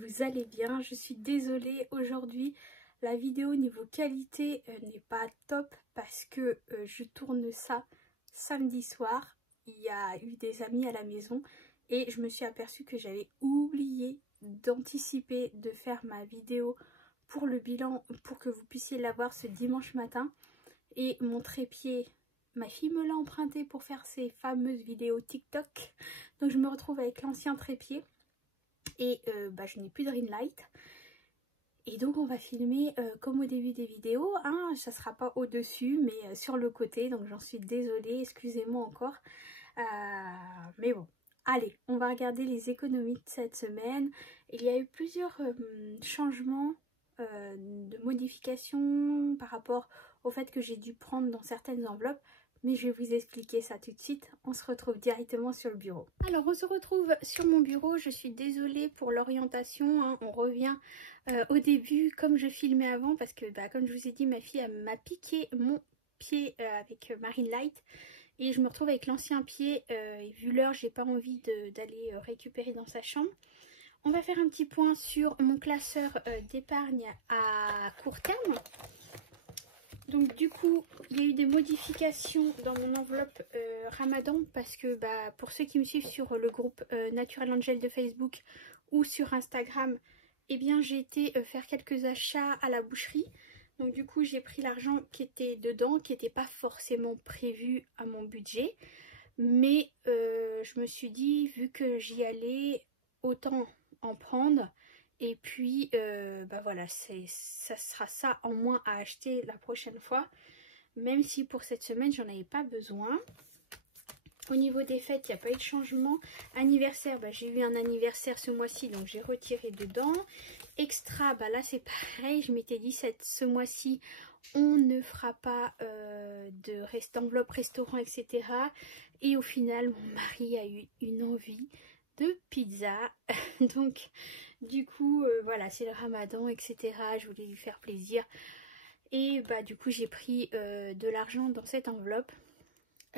vous allez bien. Je suis désolée, aujourd'hui la vidéo niveau qualité n'est pas top parce que je tourne ça samedi soir. Il y a eu des amis à la maison et je me suis aperçue que j'avais oublié d'anticiper de faire ma vidéo pour le bilan pour que vous puissiez la voir ce dimanche matin. Et mon trépied, ma fille me l'a emprunté pour faire ses fameuses vidéos TikTok. Donc je me retrouve avec l'ancien trépied. Et je n'ai plus de ring light. Et donc on va filmer comme au début des vidéos. Hein, ça ne sera pas au-dessus mais sur le côté. Donc j'en suis désolée, excusez-moi encore. Mais bon, allez, on va regarder les économies de cette semaine. Il y a eu plusieurs changements de modifications par rapport au fait que j'ai dû prendre dans certaines enveloppes. Mais je vais vous expliquer ça tout de suite. On se retrouve directement sur le bureau. Alors on se retrouve sur mon bureau. Je suis désolée pour l'orientation. Hein. On revient au début comme je filmais avant. Parce que comme je vous ai dit, ma fille m'a piqué mon pied avec Marine Light. Et je me retrouve avec l'ancien pied. Et vu l'heure, j'ai pas envie d'aller récupérer dans sa chambre. On va faire un petit point sur mon classeur d'épargne à court terme. Donc du coup, il y a eu des modifications dans mon enveloppe Ramadan parce que pour ceux qui me suivent sur le groupe Natural Angel de Facebook ou sur Instagram, eh bien j'ai été faire quelques achats à la boucherie. Donc du coup, j'ai pris l'argent qui était dedans, qui n'était pas forcément prévu à mon budget. Mais je me suis dit, vu que j'y allais, autant en prendre. Et puis, voilà, ça sera ça en moins à acheter la prochaine fois. Même si pour cette semaine, j'en avais pas besoin. Au niveau des fêtes, il n'y a pas eu de changement. Anniversaire, j'ai eu un anniversaire ce mois-ci, donc j'ai retiré dedans. Extra, là c'est pareil. Je m'étais dit, ce mois-ci, on ne fera pas d'enveloppe restaurant, etc. Et au final, mon mari a eu une envie de pizza. Donc du coup voilà, c'est le ramadan, etc. Je voulais lui faire plaisir et du coup j'ai pris de l'argent dans cette enveloppe.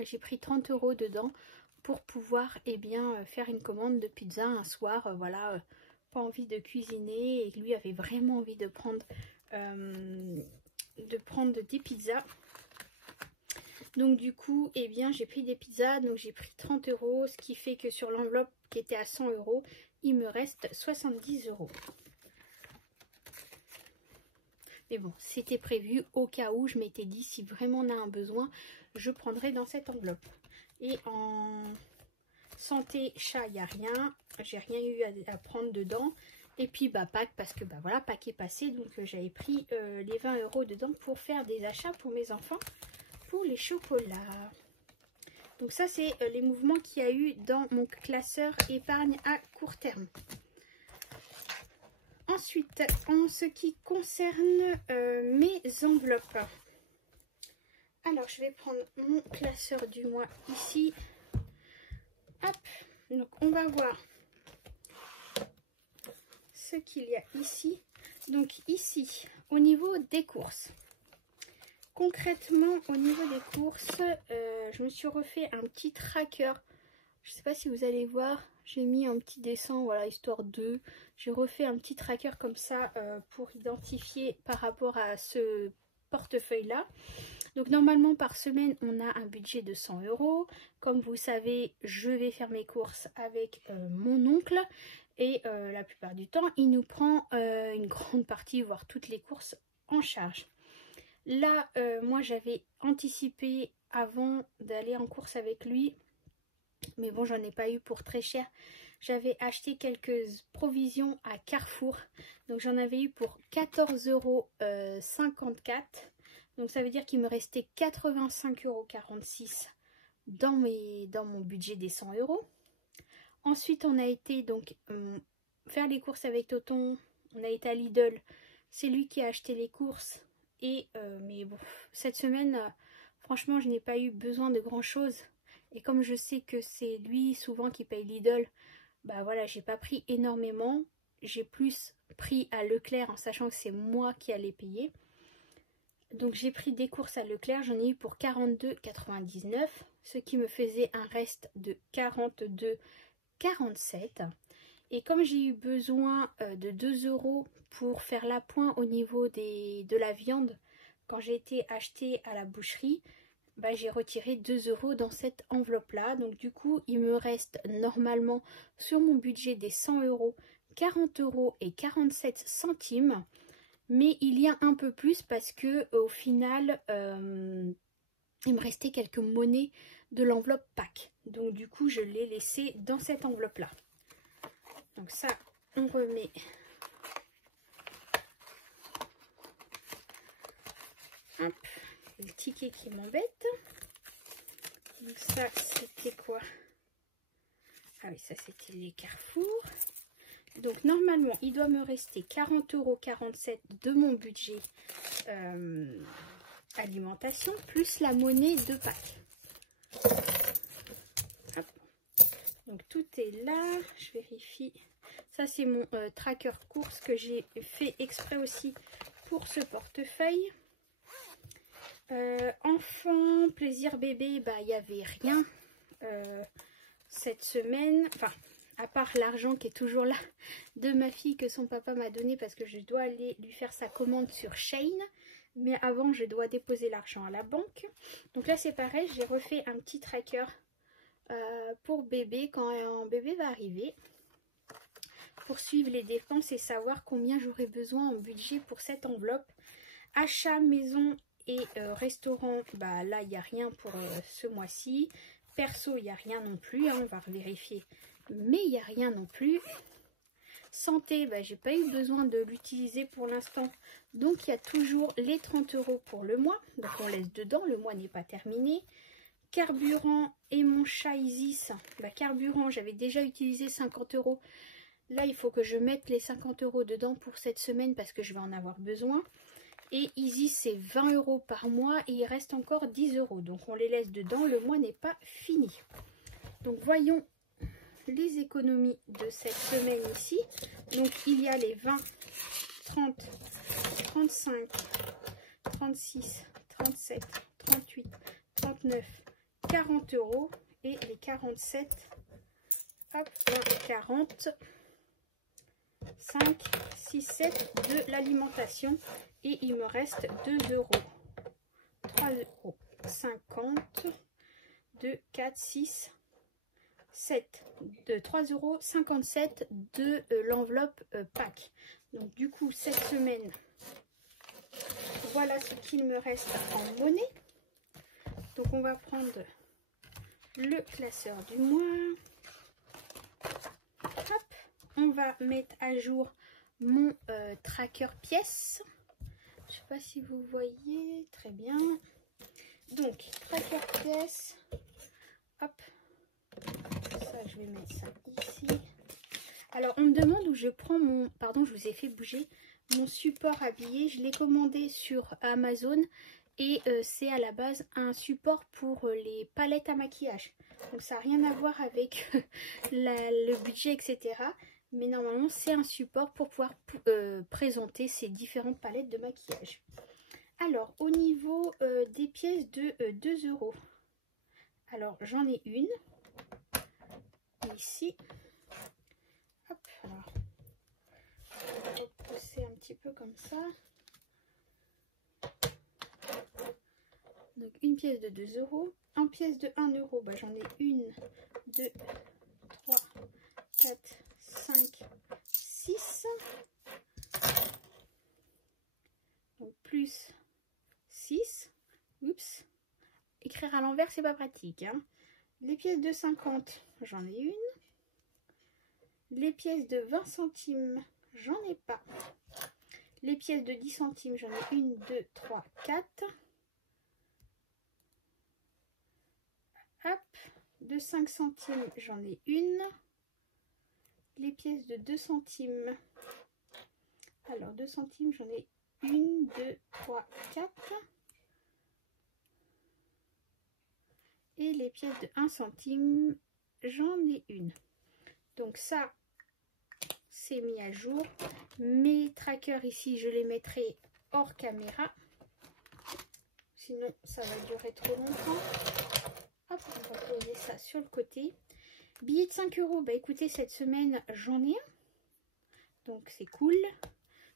J'ai pris 30 € dedans pour pouvoir faire une commande de pizza un soir. Voilà, pas envie de cuisiner et lui avait vraiment envie de prendre des pizzas. Donc du coup, j'ai pris des pizzas, donc j'ai pris 30 €, ce qui fait que sur l'enveloppe qui était à 100 €, il me reste 70 €. Mais bon, c'était prévu au cas où. Je m'étais dit, si vraiment on a un besoin, je prendrai dans cette enveloppe. Et en santé chat, il n'y a rien. J'ai rien eu à prendre dedans. Et puis Pâques, parce que voilà, Pâques est passé, donc j'avais pris les 20 € dedans pour faire des achats pour mes enfants. Pour les chocolats. Donc ça c'est les mouvements qu'il y a eu dans mon classeur épargne à court terme. Ensuite, en ce qui concerne mes enveloppes. Alors je vais prendre mon classeur du mois ici. Hop, donc on va voir ce qu'il y a ici. Donc ici, au niveau des courses. Concrètement, au niveau des courses, je me suis refait un petit tracker. Je ne sais pas si vous allez voir, j'ai mis un petit dessin, voilà, histoire de... J'ai refait un petit tracker comme ça pour identifier par rapport à ce portefeuille-là. Donc normalement, par semaine, on a un budget de 100 €. Comme vous savez, je vais faire mes courses avec mon oncle. Et la plupart du temps, il nous prend une grande partie, voire toutes les courses en charge. Là, moi j'avais anticipé avant d'aller en course avec lui, mais bon, j'en ai pas eu pour très cher. J'avais acheté quelques provisions à Carrefour, donc j'en avais eu pour 14,54 €. Donc ça veut dire qu'il me restait 85,46 € dans mon budget des 100 €. Ensuite, on a été donc faire les courses avec Toton. On a été à Lidl. C'est lui qui a acheté les courses. Mais bon, cette semaine, franchement, je n'ai pas eu besoin de grand chose. Et comme je sais que c'est lui souvent qui paye Lidl, voilà, j'ai pas pris énormément. J'ai plus pris à Leclerc en sachant que c'est moi qui allais payer. Donc j'ai pris des courses à Leclerc, j'en ai eu pour 42,99 €, ce qui me faisait un reste de 42,47 €. Et comme j'ai eu besoin de 2 € pour faire l'appoint au niveau de la viande, quand j'ai été acheter à la boucherie, bah, j'ai retiré 2 € dans cette enveloppe-là. Donc du coup, il me reste normalement sur mon budget des 100 €, 40,47 €. Mais il y a un peu plus parce que au final, il me restait quelques monnaies de l'enveloppe Pâques. Donc du coup, je l'ai laissé dans cette enveloppe-là. Donc ça, on remet. Hop, le ticket qui m'embête. Donc ça, c'était quoi? Ah oui, ça c'était les Carrefour. Donc normalement, il doit me rester 40,47 € de mon budget alimentation, plus la monnaie de Pâques. Hop. Donc tout est là, je vérifie. Ça c'est mon tracker course que j'ai fait exprès aussi pour ce portefeuille. Enfant, plaisir bébé, bah il n'y avait rien cette semaine. Enfin, à part l'argent qui est toujours là de ma fille que son papa m'a donné parce que je dois aller lui faire sa commande sur Shein. Mais avant, je dois déposer l'argent à la banque. Donc là, c'est pareil, j'ai refait un petit tracker pour bébé quand un bébé va arriver. Pour suivre les dépenses et savoir combien j'aurai besoin en budget pour cette enveloppe. Achat, maison et restaurant, bah là, il n'y a rien pour ce mois-ci. Perso, il n'y a rien non plus, hein, on va vérifier. Mais il n'y a rien non plus. Santé, bah, j'ai pas eu besoin de l'utiliser pour l'instant. Donc, il y a toujours les 30 € pour le mois. Donc, on laisse dedans. Le mois n'est pas terminé. Carburant et mon chat Isis. Bah, carburant, j'avais déjà utilisé 50 €. Là, il faut que je mette les 50 € dedans pour cette semaine parce que je vais en avoir besoin. Et Isis, c'est 20 € par mois et il reste encore 10 €. Donc, on les laisse dedans. Le mois n'est pas fini. Donc, voyons les économies de cette semaine ici. Donc il y a les 20, 30, 35, 36, 37, 38, 39, 40 € et les 47, hop, 40, 5, 6, 7 de l'alimentation et il me reste 2 €, 3,50 €, 2, 4, 6, 7 de 3,57 € de l'enveloppe Pâques. Donc du coup cette semaine, voilà ce qu'il me reste en monnaie. Donc on va prendre le classeur du mois. Hop, on va mettre à jour mon tracker pièces. Je sais pas si vous voyez très bien. Donc tracker pièces. Hop. Ça, je vais mettre ça ici. Alors, on me demande où je prends mon... Pardon, je vous ai fait bouger mon support habillé. Je l'ai commandé sur Amazon et c'est à la base un support pour les palettes à maquillage. Donc, ça n'a rien à voir avec le budget, etc. Mais normalement, c'est un support pour pouvoir présenter ces différentes palettes de maquillage. Alors, au niveau des pièces de 2 €. Alors, j'en ai une. Ici, hop, alors on va repousser un petit peu comme ça. Donc une pièce de 2 €, en pièce de 1 €, bah, j'en ai 1, 2, 3, 4, 5, 6. Donc plus 6. Oups, écrire à l'envers c'est pas pratique, hein. Les pièces de 50, j'en ai une. Les pièces de 20 centimes, j'en ai pas. Les pièces de 10 centimes, j'en ai 1, 2, 3, 4. Hop, de 5 centimes, j'en ai une. Les pièces de 2 centimes. Alors, 2 centimes, j'en ai 1, 2, 3, 4. Et les pièces de 1 centime, j'en ai une. Donc ça, c'est mis à jour. Mes trackers ici, je les mettrai hors caméra. Sinon, ça va durer trop longtemps. Hop, on va poser ça sur le côté. Billet de 5 €. Bah écoutez, cette semaine, j'en ai un. Donc c'est cool.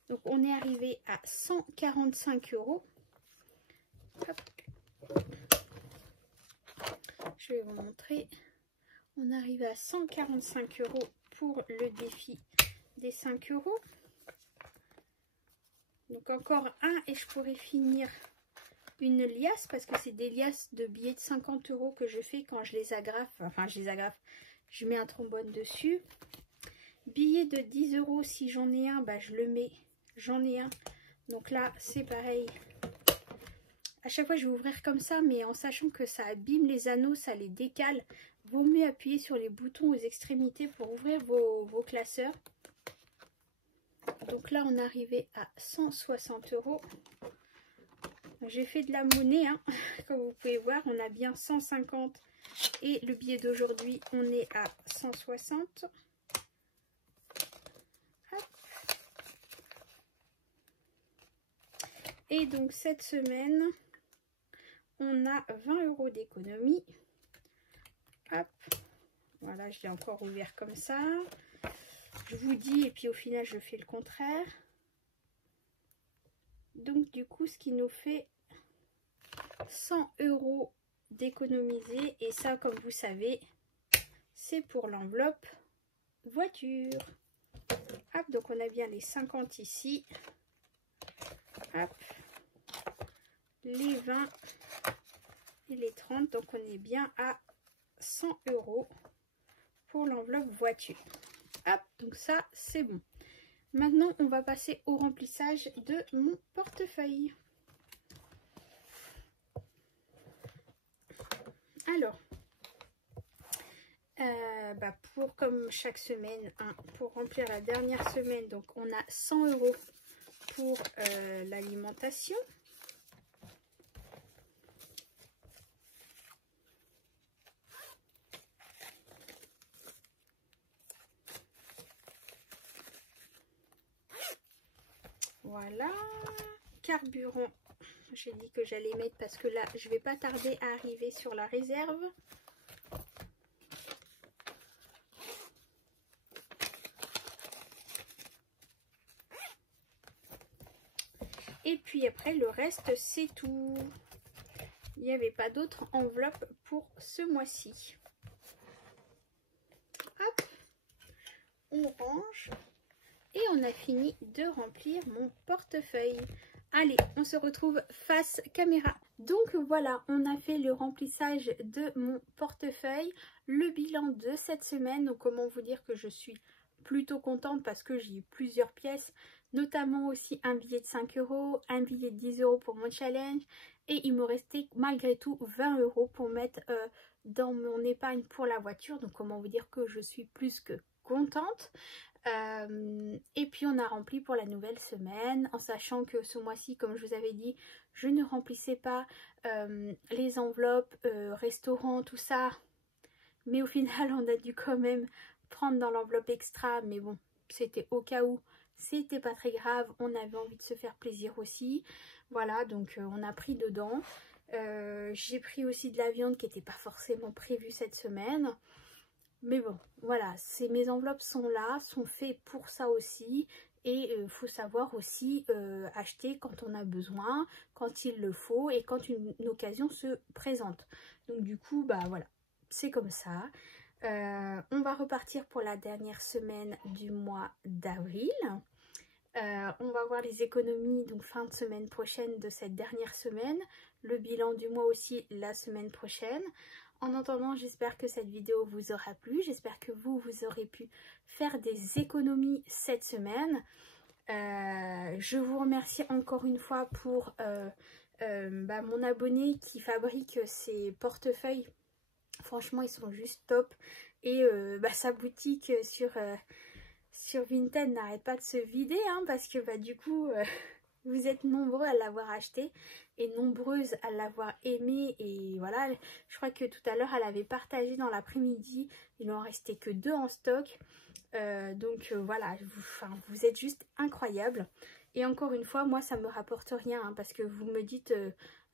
Donc on est arrivé à 145 €. Hop. Je vais vous montrer. On arrive à 145 € pour le défi des 5 €. Donc encore un et je pourrais finir une liasse parce que c'est des liasses de billets de 50 € que je fais quand je les agrafe. Enfin, je les agrafe. Je mets un trombone dessus. Billet de 10 € si j'en ai un, bah je le mets. J'en ai un. Donc là, c'est pareil. À chaque fois, je vais ouvrir comme ça, mais en sachant que ça abîme les anneaux, ça les décale. Vaut mieux appuyer sur les boutons aux extrémités pour ouvrir vos classeurs. Donc là, on est arrivé à 160 €. J'ai fait de la monnaie, hein. Comme vous pouvez voir, on a bien 150 et le billet d'aujourd'hui, on est à 160. Hop. Et donc cette semaine, on a 20 € d'économie. Hop, voilà, je l'ai encore ouvert comme ça. Je vous dis, et puis au final, je fais le contraire. Donc du coup, ce qui nous fait 100 € d'économiser. Et ça, comme vous savez, c'est pour l'enveloppe voiture. Hop, donc on a bien les 50 ici. Hop, les 20 et les 30. Donc on est bien à 100 € pour l'enveloppe voiture. Hop, donc ça, c'est bon. Maintenant, on va passer au remplissage de mon portefeuille. Alors, comme chaque semaine, hein, pour remplir la dernière semaine, donc on a 100 € pour l'alimentation. Voilà, carburant, j'ai dit que j'allais mettre parce que là, je vais pas tarder à arriver sur la réserve. Et puis après, le reste, c'est tout. Il n'y avait pas d'autres enveloppes pour ce mois-ci. Hop, on range. Et on a fini de remplir mon portefeuille. Allez, on se retrouve face caméra. Donc voilà, on a fait le remplissage de mon portefeuille, le bilan de cette semaine. Donc comment vous dire que je suis plutôt contente parce que j'ai eu plusieurs pièces, notamment aussi un billet de 5 €, un billet de 10 € pour mon challenge. Et il me restait malgré tout 20 € pour mettre dans mon épargne pour la voiture. Donc comment vous dire que je suis plus que contente. Et puis on a rempli pour la nouvelle semaine, en sachant que ce mois-ci, comme je vous avais dit, je ne remplissais pas les enveloppes, restaurants, tout ça. Mais au final, on a dû quand même prendre dans l'enveloppe extra. Mais bon, c'était au cas où, c'était pas très grave. On avait envie de se faire plaisir aussi. Voilà, donc on a pris dedans. J'ai pris aussi de la viande qui n'était pas forcément prévue cette semaine. Mais bon, voilà, mes enveloppes sont là, sont faites pour ça aussi. Et il faut savoir aussi acheter quand on a besoin, quand il le faut et quand une occasion se présente. Donc du coup, bah voilà, c'est comme ça. On va repartir pour la dernière semaine du mois d'avril. On va voir les économies, donc fin de semaine prochaine de cette dernière semaine. Le bilan du mois aussi la semaine prochaine. En attendant, j'espère que cette vidéo vous aura plu. J'espère que vous aurez pu faire des économies cette semaine. Je vous remercie encore une fois pour mon abonné qui fabrique ces portefeuilles. Franchement, ils sont juste top. Et sa boutique sur Vinted n'arrête pas de se vider, hein, parce que du coup... vous êtes nombreux à l'avoir acheté et nombreuses à l'avoir aimé. Et voilà, je crois que tout à l'heure, elle avait partagé dans l'après-midi. Il n'en restait que 2 en stock. Donc voilà, vous êtes juste incroyables. Et encore une fois, moi ça me rapporte rien hein, parce que vous me dites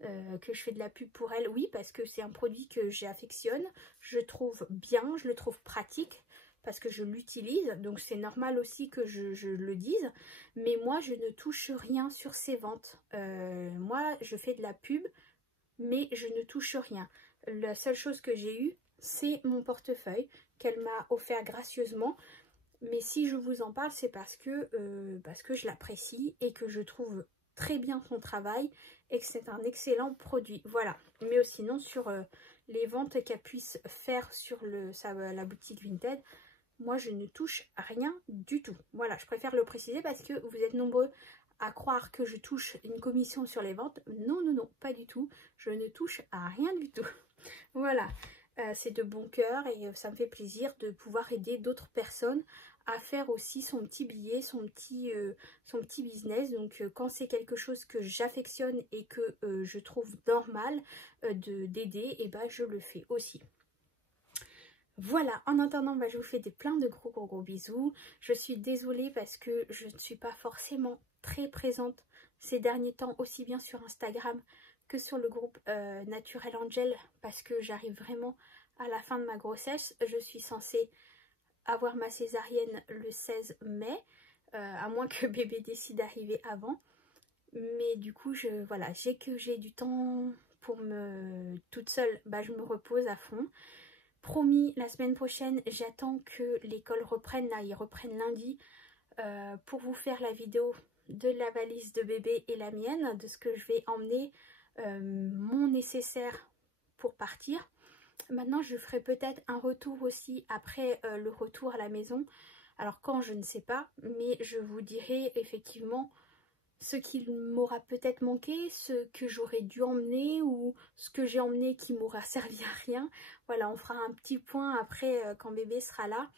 que je fais de la pub pour elle. Oui, parce que c'est un produit que j'affectionne, je trouve bien, je le trouve pratique parce que je l'utilise, donc c'est normal aussi que je le dise. Mais moi je ne touche rien sur ses ventes. Moi je fais de la pub, mais je ne touche rien. La seule chose que j'ai eue, c'est mon portefeuille qu'elle m'a offert gracieusement. Mais si je vous en parle, c'est parce que je l'apprécie et que je trouve très bien son travail et que c'est un excellent produit. Voilà. Mais sinon, sur les ventes qu'elle puisse faire sur la boutique Vinted, moi, je ne touche rien du tout. Voilà, je préfère le préciser parce que vous êtes nombreux à croire que je touche une commission sur les ventes. Non, non, non, pas du tout. Je ne touche à rien du tout. Voilà. C'est de bon cœur et ça me fait plaisir de pouvoir aider d'autres personnes à faire aussi son petit billet, son petit business. Donc quand c'est quelque chose que j'affectionne et que je trouve normal d'aider, et ben je le fais aussi. Voilà, en attendant, je vous fais plein de gros bisous. Je suis désolée parce que je ne suis pas forcément très présente ces derniers temps, aussi bien sur Instagram que sur le groupe Naturel Angel, parce que j'arrive vraiment à la fin de ma grossesse. Je suis censée avoir ma césarienne le 16 mai, à moins que bébé décide d'arriver avant. Mais du coup, voilà, j'ai du temps pour toute seule, je me repose à fond. Promis, la semaine prochaine, j'attends que l'école reprenne, là, ils reprennent lundi, pour vous faire la vidéo de la valise de bébé et la mienne, de ce que je vais emmener, mon nécessaire pour partir. Maintenant, je ferai peut-être un retour aussi après le retour à la maison. Alors quand, je ne sais pas, mais je vous dirai effectivement ce qui m'aura peut-être manqué, ce que j'aurais dû emmener ou ce que j'ai emmené qui m'aura servi à rien. Voilà, on fera un petit point après quand bébé sera là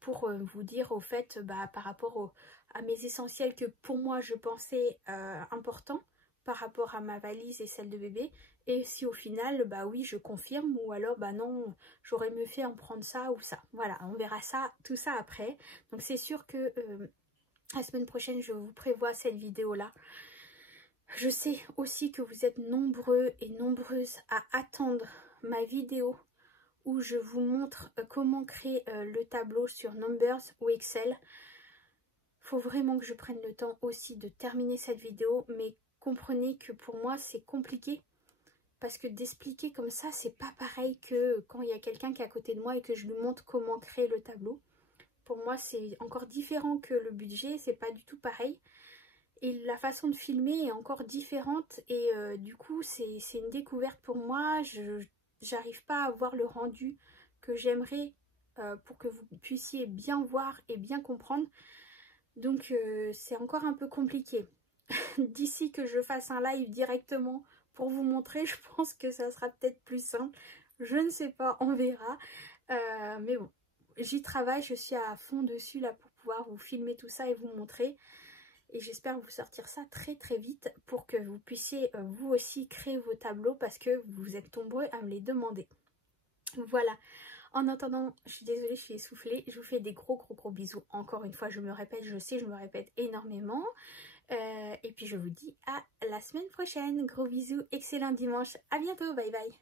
pour vous dire au fait par rapport à mes essentiels que pour moi je pensais importants par rapport à ma valise et celle de bébé, et si au final oui je confirme ou alors non, j'aurais mieux fait en prendre ça ou ça. Voilà, on verra ça, tout ça après. Donc c'est sûr que la semaine prochaine je vous prévois cette vidéo là. Je sais aussi que vous êtes nombreux et nombreuses à attendre ma vidéo où je vous montre comment créer le tableau sur Numbers ou Excel. Faut vraiment que je prenne le temps aussi de terminer cette vidéo, mais comprenez que pour moi c'est compliqué parce que d'expliquer comme ça c'est pas pareil que quand il y a quelqu'un qui est à côté de moi et que je lui montre comment créer le tableau. Pour moi c'est encore différent que le budget, c'est pas du tout pareil et la façon de filmer est encore différente et du coup c'est une découverte pour moi. J'arrive pas à voir le rendu que j'aimerais pour que vous puissiez bien voir et bien comprendre. Donc c'est encore un peu compliqué. D'ici que je fasse un live directement pour vous montrer, je pense que ça sera peut-être plus simple. Je ne sais pas, on verra. Mais bon, j'y travaille, je suis à fond dessus là pour pouvoir vous filmer tout ça et vous montrer. Et j'espère vous sortir ça très vite pour que vous puissiez vous aussi créer vos tableaux parce que vous êtes nombreux à me les demander. Voilà. En attendant, je suis désolée, je suis essoufflée. Je vous fais des gros bisous. Encore une fois, je me répète, je sais, je me répète énormément. Et puis je vous dis à la semaine prochaine. Gros bisous, excellent dimanche. À bientôt, bye bye.